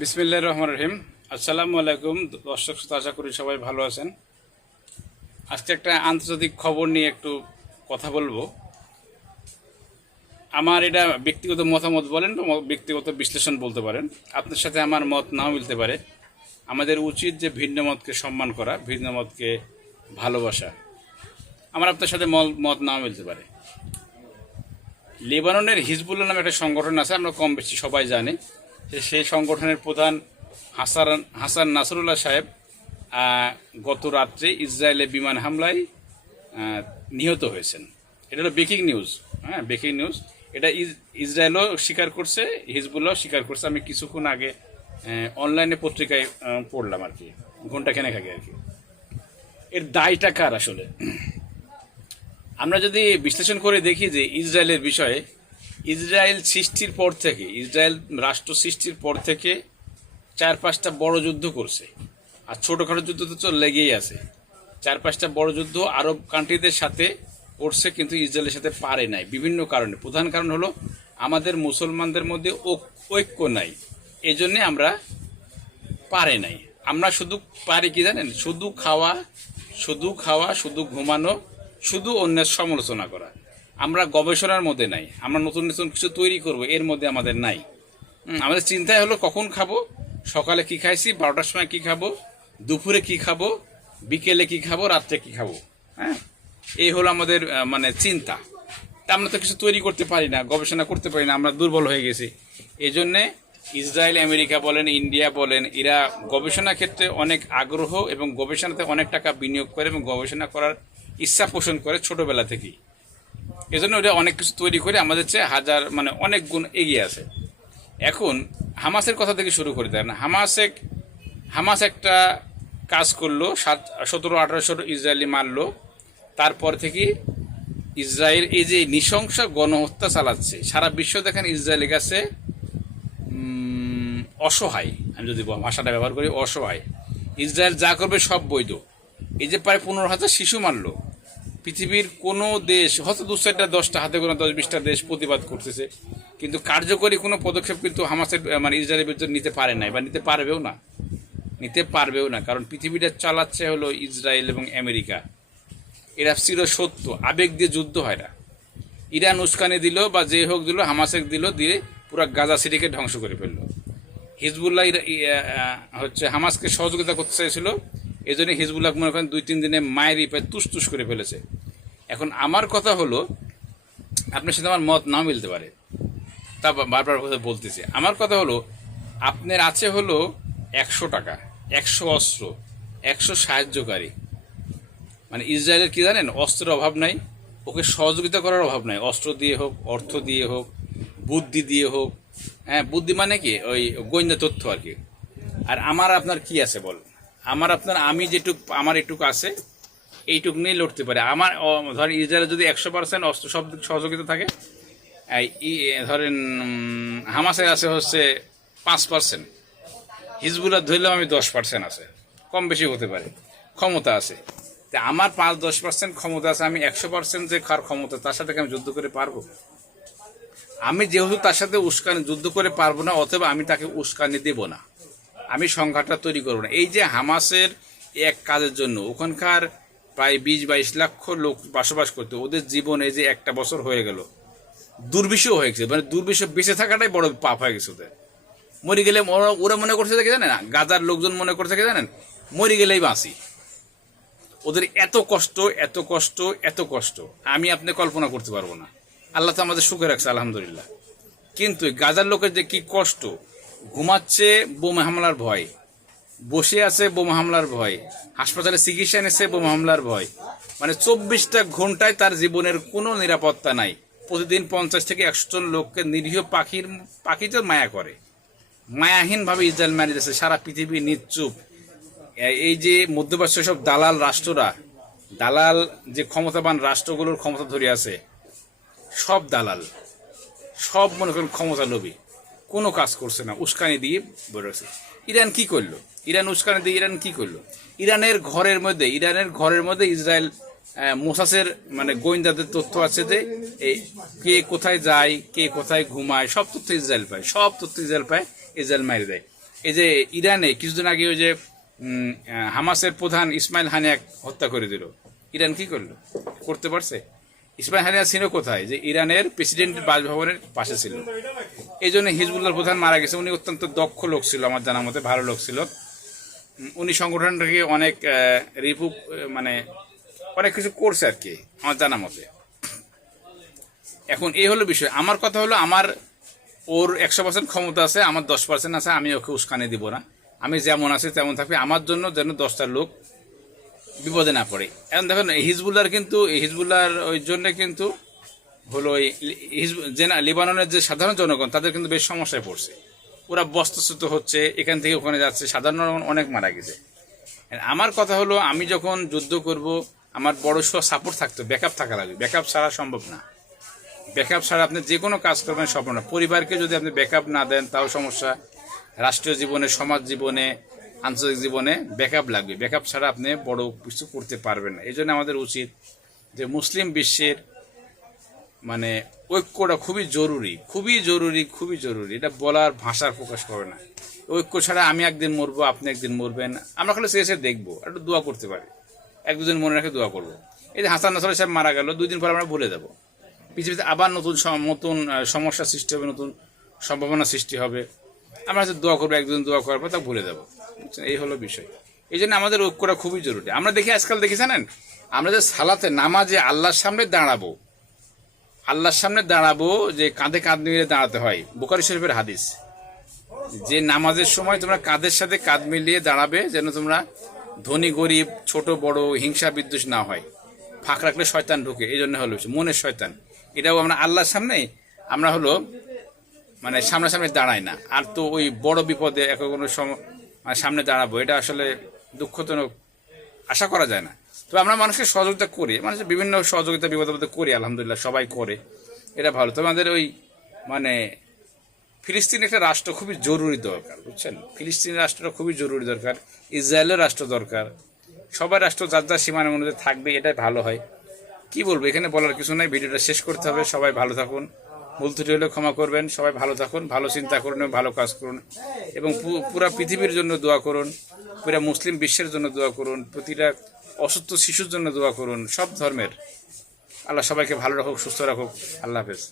বিসমিল্লাহ রহমান রহিম। আসসালামু আলাইকুম, দর্শক শ্রোতা, আশা করি সবাই ভালো আছেন। আজকে একটা আন্তর্জাতিক খবর নিয়ে একটু কথা বলব। আমার এটা ব্যক্তিগত মতামত বলেন বা ব্যক্তিগত বিশ্লেষণ বলতে পারেন। আপনার সাথে আমার মত নাও মিলতে পারে। আমাদের উচিত যে ভিন্ন মতকে সম্মান করা, ভিন্ন মতকে ভালোবাসা। আমার আপনার সাথে মত নাও মিলতে পারে। লেবাননের হিজবুল্লাহ নামে একটা সংগঠন আছে, আমরা কম বেশি সবাই জানি। সেই সংগঠনের প্রধান হাসান হাসান নাসরুল্লাহ সাহেব গত রাত্রে ইসরায়েলের বিমান হামলায় নিহত হয়েছেন। এটা হলো ব্রেকিং নিউজ হ্যাঁ বেকিং নিউজ। এটা ইস- ইসরায়েলও স্বীকার করছে হিজবুল্লাহ স্বীকার করছে। আমি কিছুক্ষণ আগে অনলাইনে পত্রিকায় পড়লাম আর কি, ঘণ্টা খানেক আগে আর কি। এর দায়টা কার আসলে? আমরা যদি বিশ্লেষণ করে দেখি যে ইসরায়েলের বিষয়ে ইসরায়েল সৃষ্টির পর থেকে, ইসরায়েল রাষ্ট্র সৃষ্টির পর থেকে চার পাঁচটা বড় যুদ্ধ করছে। আর ছোটোখাটো যুদ্ধ তো তো লেগেই আছে। চার পাঁচটা বড় যুদ্ধ আরব কান্ট্রিদের সাথে করছে কিন্তু ইসরায়েলের সাথে পারে নাই। বিভিন্ন কারণে। প্রধান কারণ হলো, আমাদের মুসলমানদের মধ্যে ঐক- ঐক্য নাই। এই জন্যে আমরা পারে নাই। আমরা শুধু পারি কি জানেন? শুধু খাওয়া শুধু খাওয়া, শুধু ঘুমানো, শুধু অন্যের সমালোচনা করা। আমরা গবেষণার মধ্যে নাই আমরা নতুন নতুন কিছু তৈরি করব এর মধ্যে আমাদের নাই। আমাদের চিন্তায় হলো কখন খাব সকালে কি খাইছি বারোটার সময় কি খাব দুপুরে কি খাব বিকেলে কি খাব রাত্রে কি খাব হ্যাঁ? এই হলো আমাদের মানে চিন্তা। তা আমরা তো কিছু তৈরি করতে পারি না গবেষণা করতে পারি না আমরা দুর্বল হয়ে গেছি। এই জন্যে ইসরায়েল আমেরিকা বলেন ইন্ডিয়া বলেন এরা গবেষণা ক্ষেত্রে অনেক আগ্রহ এবং গবেষণাতে অনেক টাকা বিনিয়োগ করে এবং গবেষণা করার ইচ্ছা পোষণ করে ছোটবেলা থেকেই। এজন্য ওরা অনেক কিছু তৈরি করে আমাদের চেয়ে হাজার মানে অনেক গুণ এগিয়ে আছে। এখন হামাসের কথা থেকে শুরু করে দেন। হামাস হামাস একটা কাজ করল, সাত, সতেরো আঠারোশো ইসরায়েলি মারলো। তারপর থেকে ইসরায়েল এই যে নৃশংস গণহত্যা চালাচ্ছে, সারা বিশ্ব দেখেন ইসরায়েলের কাছে অসহায়। আমি যদি ভাষাটা ব্যবহার করি, অসহায়। ইসরায়েল যা করবে সব বৈধ। এই যে প্রায় পনেরো হাজার শিশু মারলো। পৃথিবীর কোনো দেশ, হয়তো দু চারটা দশটা, হাতে কোনো দশ বিশটা দেশ প্রতিবাদ করতেছে, কিন্তু কার্যকরী কোনো পদক্ষেপ কিন্তু হামাসের মানে ইসরায়েলের বিরুদ্ধে নিতে পারে নাই, বা নিতে পারবেও না। নিতে পারবেও না, কারণ পৃথিবীটা চালাচ্ছে হলো ইসরায়েল এবং আমেরিকা। এরা চির সত্য আবেগ দিয়ে যুদ্ধ হয় না। ইরান উস্কানি দিল বা যে হোক দিল হামাসেক দিল দিয়ে পুরো গাজা সিটিকে ধ্বংস করে ফেলল। হিজবুল্লাহ হচ্ছে হামাসকে সহযোগিতা করতে চাইছিল এই জন্য হিজবুল্লাহ মনে করেন দুই তিন দিনে মায়েরই প্রায় তুস তুস করে ফেলেছে। এখন আমার কথা হলো, আপনার সাথে আমার মত নাও মিলতে পারে। তা বারবার কথা বলতেছি। আমার কথা হলো, আপনার আছে হলো একশো টাকা, একশো অস্ত্র, একশো সাহায্যকারী। মানে ইসরায়েলের কি জানেন, অস্ত্রের অভাব নাই, ওকে সহযোগিতা করার অভাব নাই। অস্ত্র দিয়ে হোক, অর্থ দিয়ে হোক, বুদ্ধি দিয়ে হোক হ্যাঁ বুদ্ধি মানে কি? ওই গোয়েন্দা তথ্য আর কি। আর আমার, আপনার কি আছে বল? আমার আপনার, আমি যেটুক, আমার এটুক আছে, এইটুক নিয়ে লড়তে পারে। আমার ধরেন ইসরায়েলের যদি একশো পার্সেন্ট অস্ত্র, সব সহযোগিতা থাকে ধরেন হামাসের আছে হচ্ছে পাঁচ পার্সেন্ট হিজবুল্লাহ ধরলেও আমি দশ পার্সেন্ট আছে। কম বেশি হতে পারে। ক্ষমতা আছে। তা আমার পাঁচ দশ পার্সেন্ট ক্ষমতা আছে, আমি একশো পার্সেন্ট যে খার ক্ষমতা, তার সাথে আমি যুদ্ধ করে পারব? আমি যেহেতু তার সাথে উস্কানি, যুদ্ধ করে পারব না অথবা আমি তাকে উস্কানি দেব না। আমি সংখ্যাটা তৈরি করব না। এই যে হামাসের এক কাজের জন্য, ওখানকার প্রায় বিশ বাইশ লক্ষ লোক বসবাস করতো। ওদের জীবন যে একটা বছর হয়ে গেল। দুর্বিষ হয়ে গেছে। মানে দুর্বিষ বেঁচে থাকাটাই বড় পাপ হয়ে গেছে ওদের। মরে গেলে ওরা- মনে করছে কি জানেন? গাজার লোকজন মনে করছে কি জানেন? মরে গেলেই বাঁচি। ওদের এত কষ্ট এত কষ্ট এত কষ্ট। আমি আপনি কল্পনা করতে পারব না। আল্লাহ তো আমাদের সুখে রাখছে, আলহামদুলিল্লাহ। কিন্তু গাজার লোকের যে কি কষ্ট ঘুমাচ্ছে বোমা হামলার ভয়। বসে আছে বোমা হামলার ভয়। হাসপাতালে চিকিৎসা নিচ্ছে বোমা হামলার ভয়। মানে চব্বিশটা ঘন্টায় তার জীবনের কোনো নিরাপত্তা নাই। প্রতিদিন পঞ্চাশ থেকে একশো জন লোককে নিরীহ পাখির পাখি তো মায়া করে। মায়াহীনভাবে ইসরায়েল মারি যাচ্ছে সারা পৃথিবী নিশ্চুপ। এই যে মধ্যপ্রাচ্য সব দালাল রাষ্ট্ররা, দালাল যে ক্ষমতাবান রাষ্ট্রগুলোর ক্ষমতা ধরে আছে, সব দালাল। সব মনে করেন ক্ষমতা লোভী কোনো কাজ করছে না। উস্কানি দিয়ে বেরোছে ইরান কি করল? ইরান উস্কানি দিয়ে ইরান কি করল? ইরানের ঘরের মধ্যে, ইরানের ঘরের মধ্যে ইসরায়েল মোসাসের মানে গোয়েন্দাদের তথ্য আছে যে কে কোথায় যায়, কে কোথায় ঘুমায়, সব তথ্য ইসরায়েল পায়, সব তথ্য ইসরায়েল পায়, ইসরায়েল মারি দেয়। এই যে ইরানে কিছুদিন আগে ওই যে হামাসের প্রধান ইসমাইল হানিয়াক হত্যা করে দিল। ইরান কি করল? করতে পারছে? ইসমাইল হানিয়া ছিল কোথায়? যে ইরানের প্রেসিডেন্ট বাসভবনের পাশে ছিল। এই জন্য হিজবুল্লাহর প্রধান মারা গেছে। উনি অত্যন্ত দক্ষ লোক ছিল আমার জানা মতে, ভালো লোক ছিল। উনি সংগঠনটাকে অনেক রিপু মানে অনেক কিছু করছে আর কি, আমার জানা মতে। এখন এই হলো বিষয়। আমার কথা হলো, আমার ওর একশো পার্সেন্ট ক্ষমতা আছে, আমার দশ পার্সেন্ট আছে, আমি ওকে উস্কানি দিব না। আমি যেমন আছি তেমন থাকবে। আমার জন্য যেন দশটা লোক বিপদে না পড়ে। এখন দেখেন হিজবুল্লার কিন্তু হিজবুল্লার ওই জন্য কিন্তু হলো লিবাননের যে সাধারণ জনগণ, তাদের কিন্তু বেশ সমস্যায় পড়ছে। ওরা বস্তুচ্যুত হচ্ছে, এখান থেকে ওখানে যাচ্ছে। সাধারণ জনগণ অনেক মারা গেছে। আমার কথা হলো, আমি যখন যুদ্ধ করব, আমার বড় সাপোর্ট থাকতো ব্যাকআপ থাকা লাগবে ব্যাকআপ ছাড়া সম্ভব না। ব্যাকআপ ছাড়া আপনি যে কোনো কাজ করবেন, সম্ভব না। পরিবারকে যদি আপনি ব্যাকআপ না দেন, তাও সমস্যা। রাষ্ট্রীয় জীবনে, সমাজ জীবনে, আন্তর্জাতিক জীবনে ব্যাকআপ লাগবে। ব্যাকআপ ছাড়া আপনি বড় কিছু করতে পারবেন না। এই জন্য আমাদের উচিত যে, মুসলিম বিশ্বের মানে ঐক্যটা খুবই জরুরি খুবই জরুরি খুবই জরুরি। এটা বলার ভাষার প্রকাশ করে না। ঐক্য ছাড়া আমি একদিন মরবো, আপনি একদিন মরবেন। আমরা খালি শেষে দেখব, একটু দোয়া করতে পারি। এক দুদিন মনে রেখে দোয়া করব। এই যে হাসান নাসর সাহেব মারা গেল, দুই দিন পর আমরা ভুলে যাব। পৃথিবীতে আবার নতুন নতুন সমস্যা সৃষ্টি হবে, নতুন সম্ভাবনা সৃষ্টি হবে। আমরা হয়তো দোয়া করব, একদিন দোয়া করার পর তা ভুলে বুঝছেন? এই হলো বিষয়। এই জন্য আমাদের ঐক্যটা খুবই জরুরি। আমরা দেখি আজকাল দেখি জানেন আমরা যে সালাতে, নামাজে আল্লাহর সামনে দাঁড়াবো আল্লাহর সামনে দাঁড়াবো যে কাঁধে কাঁধ মিলিয়ে দাঁড়াতে হয়। বুখারি শরীফের হাদিস। যে নামাজের সময় তোমরা কাঁধের সাথে কাঁধ মিলিয়ে দাঁড়াবে যেন তোমরা ধনী, গরিব, ছোট, বড়, হিংসা, বিদ্বেষ না হয়। ফাঁক রাখলে শয়তান ঢুকে, এই জন্য হলো মনের শয়তান। এটাও আমরা আল্লাহর সামনে, আমরা হলো মানে সামনাসামনি দাঁড়াই না। আর তো ওই বড় বিপদে কোনো মানে সামনে দাঁড়াবো, এটা আসলে দুঃখজনক। আশা করা যায় না। তো আমরা মানুষকে সহযোগিতা করি। মানুষের বিভিন্ন সহযোগিতা বিপদ করি, আলহামদুলিল্লাহ, সবাই করে। এটা ভালো। তো আমাদের ওই মানে ফিলিস্তিন একটা রাষ্ট্র খুবই জরুরি দরকার, বুঝছেন? ফিলিস্তিন রাষ্ট্রটা খুবই জরুরি দরকার, ইসরায়েলের রাষ্ট্র দরকার। সবার রাষ্ট্র যার যার সীমানার মধ্যে থাকবে, এটাই ভালো হয়। কি বলব, এখানে বলার কিছু নাই, ভিডিওটা শেষ করতে হবে। সবাই ভালো থাকুন। ভুল ত্রুটি হলে ক্ষমা করবেন। সবাই ভালো থাকুন, ভালো চিন্তা করুন এবং ভালো কাজ করুন। এবং পুরা পৃথিবীর জন্য দোয়া করুন, পুরা মুসলিম বিশ্বের জন্য দোয়া করুন। প্রতিটা অসুস্থ শিশুর জন্য দোয়া করুন, সব ধর্মের। আল্লাহ সবাইকে ভালো রাখুক, সুস্থ রাখুক। আল্লাহ হাফেজ।